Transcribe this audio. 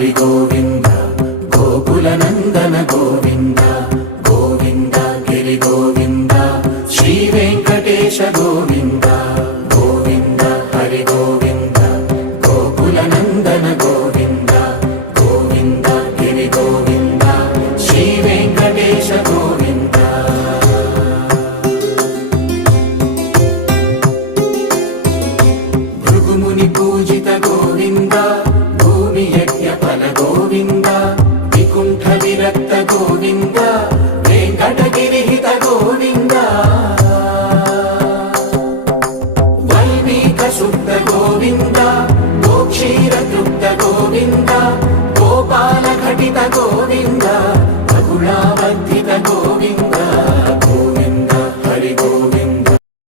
హరి గోవింద గోకుల నందన గోవింద గోవింద గిరి గోవింద శ్రీ వెంకటేశ గోవింద గోవింద హరి గోవింద గోకుల నందన గోవింద గోవింద గిరి గోవింద శ్రీ వెంకటేశ గోవింద భృగుముని పూజిత గోవింద భూమి యజ్ఞ ఫల గోవింద వికుంఠ విరక్త గోవింద వెంకటగిరిహిత గోవింద వల్మీక శుద్ధ గోవింద గోక్షీర తృప్త గోవింద గోపాల ఘటిత గోవింద